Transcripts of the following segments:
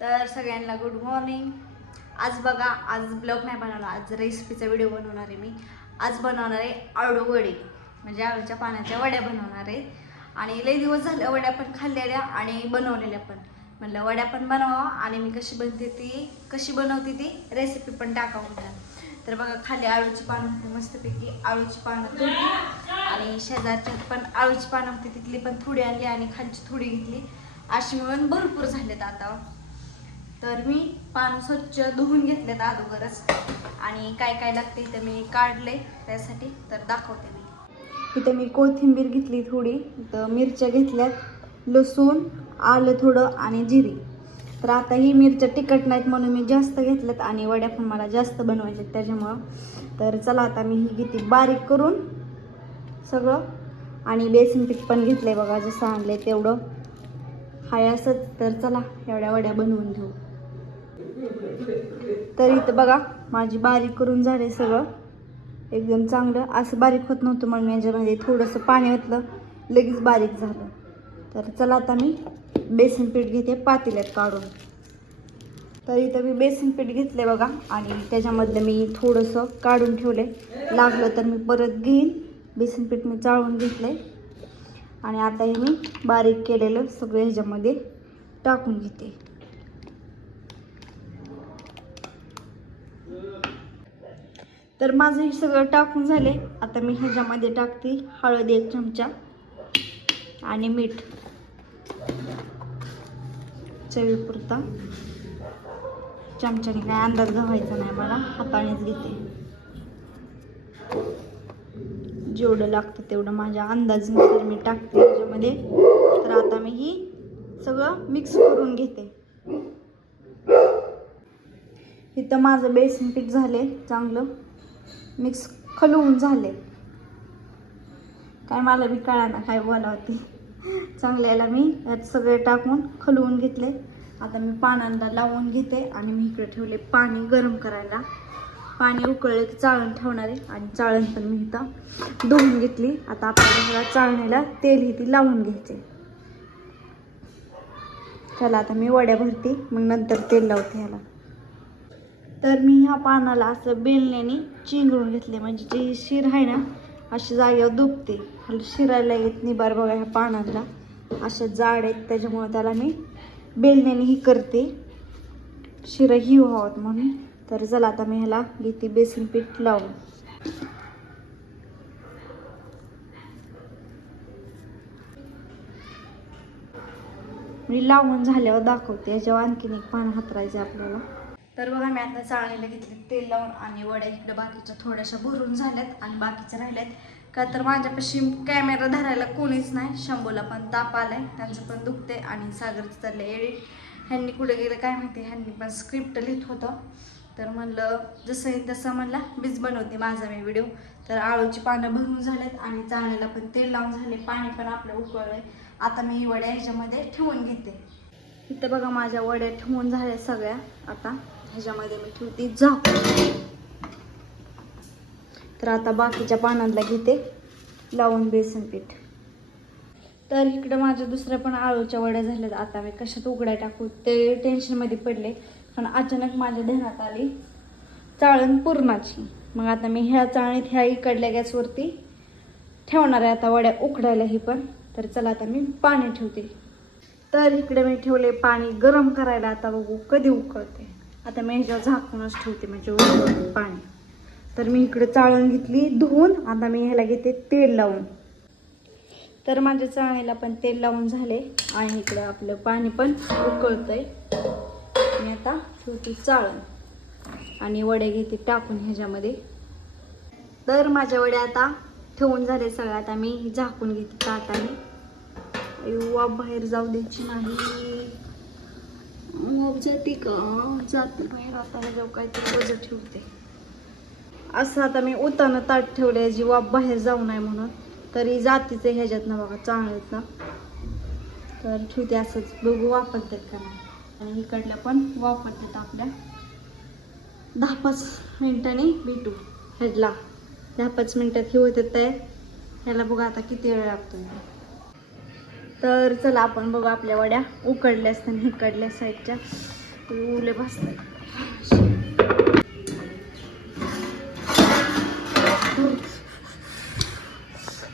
तर सगळ्यांना good morning आज बघा आज ब्लॉग नाही बनवला आज रेसिपीचा व्हिडिओ बनवणार आहे मी. आज बनवणार आहे आळू म्हणजे आळूच्या पाण्याच्या वड्या बनवणार आहे. आणि लई दिवस झाले वड्या पण खाल्लेल्या आणि बनवलेल्या पण. म्हणलं वड्या पण बनवा आणि मी कशी बनते ती कशी बनवते ती रेसिपी पण टाकावं तर बघा खाली आळूची पानं होती मस्तपैकी आळूची पानं तोडली. आणि शेजारच्या पण आळूची पानं होती तिथली पण थोडी आणली आणि खालची थोडी घेतली. अशी मिळून भरपूर झालेत आता. तर मी पानं स्वच्छ धुवून घेतलेत अगोदरच. आणि काय काय लागते इथं मी काढले त्यासाठी तर दाखवते मी. इथं मी कोथिंबीर घेतली थोडी तर मिरच्या घेतल्यात लसूण आलं थोडं आणि जिरी. तर आता ही मिरच्या तिखट नाहीत म्हणून मी जास्त घेतल्यात आणि वड्या पण मला जास्त बनवायच्यात त्याच्यामुळं. तर चला आता मी ही घेते बारीक करून सगळं. आणि बेसन पीठ पण घेतलं आहे बघा जसं आहे तेवढं. हाय असंच तर चला एवढ्या वड्या बनवून घेऊ. तर इथं बघा माझी बारीक करून झाले सगळं. एकदम चांगलं. असं बारीक होत नव्हतं म्हणून मी याच्यामध्ये थोडंसं पाणी घातलं लगेच बारीक झालं. तर चला आता मी बेसन पीठ घेते पातेल्यात काढून. तर इथं मी बेसन पीठ घेतले बघा आणि त्याच्यामधलं मी थोडंसं काढून ठेवले लागलं तर मी परत घेईन. बेसन पीठ मी चाळून घेतले आणि आता हे मी बारीक केलेलं सगळं ह्याच्यामध्ये टाकून घेते. तर माझं हे सगळं टाकून झाले. आता मी ह्याच्यामध्ये टाकते हळद एक चमचा आणि मीठ. चवीपुरता. चमच्याने काय अंदाज घावायचा नाही मला. हातानेच घेते. जेवढं लागतं तेवढं माझ्या अंदाजानुसार मी टाकते त्याच्यामध्ये. तर आता मी ही सगळं मिक्स करून घेते. इथं माझं बेसन पीठ झाले चांगलं मिक्स खलवून झाले. काय मला बी कळाना काय बोलावते चांगल्याला मी यात सगळे टाकून खलवून घेतले. आता मी पानांना लावून घेते आणि मी इकडे ठेवले पाणी गरम करायला. पाणी उकळले की चाळण ठेवणार आहे. आणि चाळण पण मी इथं धुवून घेतली. आता आपल्याला ह्याला चाळणीला तेल इथे लावून घ्यायचे चला आता मी वड्या भरते. मग नंतर तेल लावते ह्याला. तर मी ह्या पानाला असं बेलण्याने चिंगरून घेतले. म्हणजे जी शिर आहे ना अशी जागेवर दुखते. शिरायला येत नाही बरं बघा ह्या पानाला. अशा जाड आहेत त्याच्यामुळे त्याला मी बेलण्याने ही करते. शिरा ही व्हावत म्हणून. तर चला आता मी ह्याला घेते बेसन पीठ लावून. मी लावून झाल्यावर दाखवते याच्यावर आणखीन एक पान हातरायचे आपल्याला. तर बघा मी आता चाळणीला घेतले तेल लावून आणि वड्या इकडे बाकीच्या थोड्याशा भरून झाल्यात आणि बाकीच्या राहिल्यात का तर माझ्यापाशी कॅमेरा धरायला कोणीच नाही शंभूला पण ताप आलाय त्यांचं पण दुखते आणि सागरचं चाललंय एडिट. ह्यांनी कुठे गेलं काय माहिती ह्यांनी पण स्क्रिप्ट लिहित होतं. तर म्हणलं जसं येईल तसं म्हणला बीज बनवते माझा मी व्हिडिओ तर आळूची पानं भरून झालेत आणि चाळण्याला पण तेल लावून झाले. पाणी पण आपलं उकळलंय. आता मी ही वड्या ह्याच्यामध्ये ठेवून घेते. इथं बघा माझ्या वड्या ठेवून झाल्या सगळ्या. आता ह्याच्यामध्ये मी ठेवते झाकून तर आता बाकीच्या पानांना घेते. लावून बेसन पीठ. तर इकडं माझ्या दुसऱ्या पण आळूच्या वड्या झाल्यात. आता मी कशात उघड्या टाकू ते टेन्शनमध्ये पडले. पण अचानक माझ्या ध्यानात आली चाळण पुरणाची. मग आता मी ह्या चाळणीत ह्या इकडल्या गॅसवरती ठेवणार आहे. आता वड्या उकडायला ही पण. तर चला आता मी पाणी ठेवते. तर इकडे मी ठेवले पाणी गरम करायला. आता बघू कधी उकळते. आता मी ह्याच्यावर झाकूनच ठेवते म्हणजे उकळते पाणी. तर मी इकडे चाळण घेतली धुवून. आता मी ह्याला घेते तेल लावून. तर माझ्या चाळणीला पण तेल लावून झाले. आणि इकडे आपलं पाणी पण उकळतंय. मी आता ठेवते चाळण. आणि वडे घेते टाकून ह्याच्यामध्ये. तर माझ्या वड्या आता ठेवून झाले सगळं आता मी झाकून घेते ताटाने. युवा बाहेर जाऊ द्यायची नाही. मग जाते का जाते बाहेर. आता ह्याच्यावर काहीतरी वजन ठेवते. असं आता मी उतानं ताट ठेवले जी वाप बाहेर जाऊ नये म्हणून. तरी जातीचं ह्याच्यात ना बघा चांगलेत ना तर ठेवते असंच. बघू वापरतात का नाही आणि इकडल्या पण वापरतात आपल्या. दहा पाच मिनिटांनी भेटू ह्याला. दहा पाच मिनिटात हे होते तयार ह्याला बघा आता किती वेळ लागतो तर चला आपण बघू आपल्या वड्या उकडल्या असताना इकडल्या साईडच्या. उले बसलाय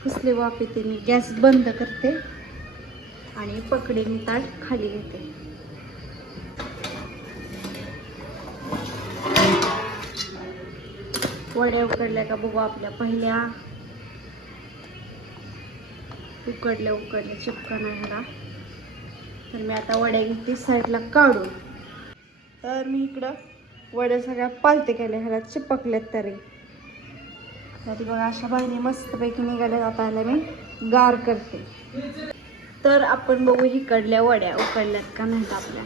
कसले वाफ येते मी. गॅस बंद करते आणि पकडे मी ताट खाली घेते. वड्या उकडल्या का बघू आपल्या पहिल्या. उकडल्या उकडल्या. चिपका ह्याला तर मी आता वड्या घेते साईडला काढून. तर मी इकडं वड्या सगळ्या पालते केल्या ह्याला चिपकल्यात तरी. तरी बघा अशा भाजी मस्तपैकी निघाल्या आता ह्याला मी गार करते. तर आपण बघू इकडल्या वड्या उकडल्यात का नाहीत आपल्या.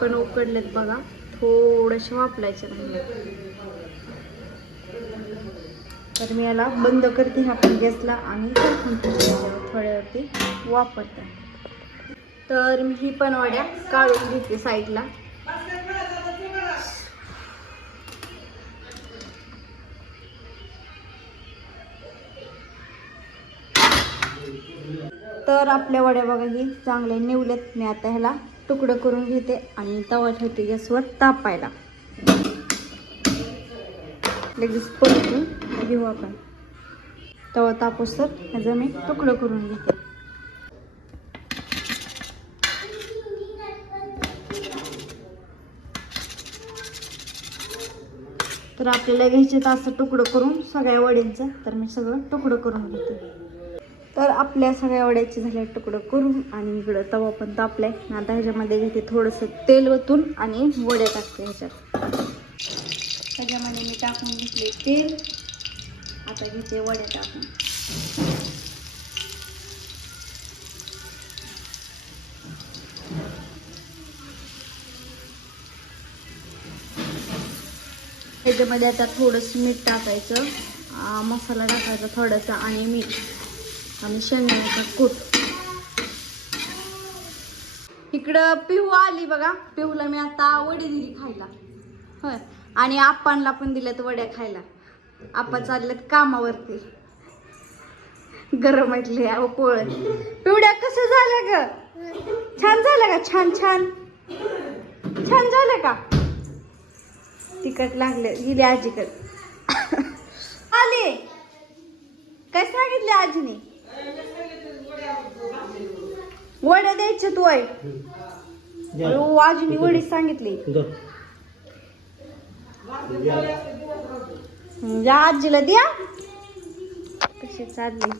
पण उकडलेत बघा. थोडेसे वापरायचे नाही तर मी याला बंद करते आपण गॅसला आणि थोड्यावरती. वापरते. तर मी ही पण वड्या काढून घेते साईडला. तर आपल्या वड्या बघा ही चांगले निवलेत मी आता ह्याला. तुकडं करून घेते आणि तवा ठेवते गॅसवर तापायला. लगेच परतून घेऊ आपण. तवा तापूस तर ह्याचं मी तुकडं करून घेते. तर आपल्याला घ्यायचे तर असं तुकडं करून सगळ्या वडींचं तर मी सगळं तुकडं करून घेते. तर आपल्या सगळ्या वड्याचे झाले तुकडं करून आणि इकडं तवा पण तापलाय. आता ह्याच्यामध्ये घेते थोडंसं तेल वतून आणि वड्या टाकते ह्याच्यात. ह्याच्यामध्ये मी टाकून घेतले तेल. आता घेते वड्या टाकून. ह्याच्यामध्ये आता थोडंसं मीठ टाकायचं. मसाला टाकायचा थोडासा आणि मीठ. आणि शेंगदाण्याचा कूट. इकडं पिहू आली बघा. पिहूला मी आता वडी दिली खायला. होय. आणि आप्पांना पण दिल्यात वड्या खायला. आप्पा चालल्यात कामावरती. गरम ऐकले अहो पोळत पिवड्या कसं झालं ग? छान झालं का? छान छान. छान झालं का? तिकट लागले. गेली आजीकडे. आली. काय सांगितले आजीने? वड्या द्यायच्या तू आहे आजीने वडी सांगितली. जा. आजीला द्या. कशी चालली.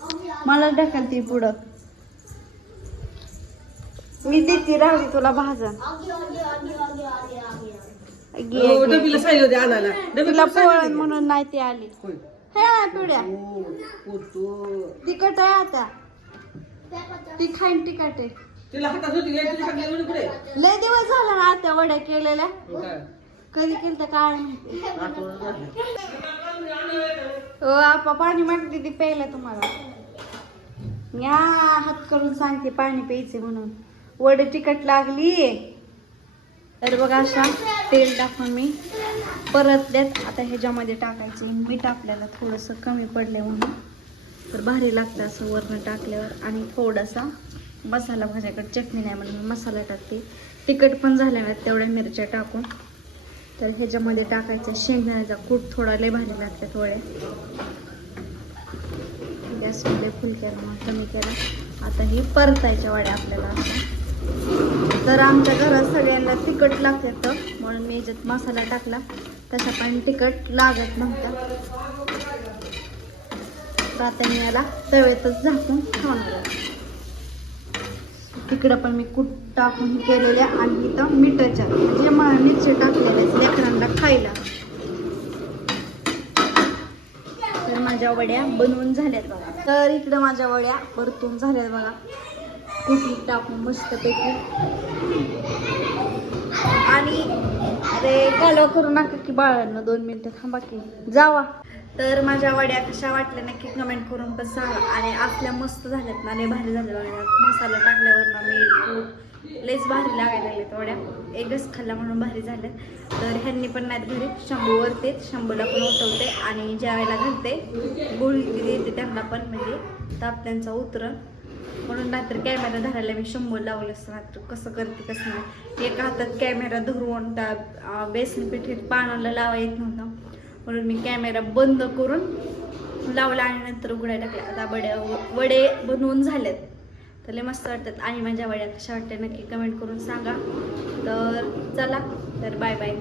मला ढकलते पुढं. मी देते राहली तुला भाजन. डबीला सांगितलं आणायला. डबीला पोळण म्हणून नाही ती आली. होय. हे पिवड्या. तिखट आहे आता ती खाईन तिखट आहे तिला हातात होती काय तुझ्या हातात एवढी पुढे लय दिवस झाला ना आता वड्या केलेल्या हो? कधी केलं तर काय माहिती. हो आपा पाणी मागते ती प्यायला तुम्हाला या हात करून सांगते पाणी प्यायचे म्हणून वड तिखट लागली तर बघा अशा तेल टाकून मी परतल्यात आता ह्याच्यामध्ये टाकायचे मीठ आपल्याला थोडंसं कमी पडले म्हणून. तर भारी लागतं असं वरण टाकल्यावर. आणि थोडासा मसाला भाज्याकडे चटणी नाही म्हणून मी मसाला टाकते. तिखट पण झाल्या नाहीत तेवढ्या मिरच्या टाकून. तर ह्याच्यामध्ये टाकायचं शेंगदाण्याचा कूट. थोडा लय भारी लागते थोडे गॅसमध्ये फुल केला मग कमी केला. आता हे परतायच्या वाड्या आपल्याला असं. तर आमच्या घरात सगळ्यांना तिखट लागतात तर म्हणून मी याच्यात मसाला टाकला. तसा पण तिखट लागत नव्हता. तर आता मी याला तव्यातच झाकून खाणार तिकडं पण मी कूट टाकून केलेल्या आणि इथं मिठाच्या म्हणजे मला मिरची टाकलेल्या आहेत लेकरांना खायला. तर माझ्या वड्या बनवून झाल्यात बघा. तर इकडं माझ्या वड्या परतून झाल्यात बघा. कुठली टाकून मस्तपैकी. आणि अरे गालवा करू नका की बाळांना दोन मिनिटं थांबा की. जावा. तर माझ्या वड्या कशा वाटल्या नक्की कमेंट करून पण सांगा. आणि आपल्या मस्त झाल्यात ना लय भारी झाल्या मसाला टाकल्यावर ना मीठ तूप लयच भारी लागायला लागल्यात वड्या. एकच खाल्ला म्हणून भारी झाल्या तर ह्यांनी पण नाहीत घरी. शंभूवर वरते शंभूला पण उठवते. आणि ज्यावेळेला घालते गुळ देते त्यांना पण म्हणजे ताप त्यांचा उतरण. म्हणून नाहीतर कॅमेरा धरायला मी शंभर लावलं असतं नाहीतर कसं करते कसं नाही. एका हातात कॅमेरा धरून त्या बेसन पिठीत पानाला लावा येत नव्हतं. म्हणून मी कॅमेरा बंद करून लावला आणि नंतर उघडायला टाकला आता वड्या वडे बनवून झालेत. तर लय मस्त वाटतात. आणि माझ्या वड्या कशा वाटल्या नक्की कमेंट करून सांगा. तर चला तर बाय बाय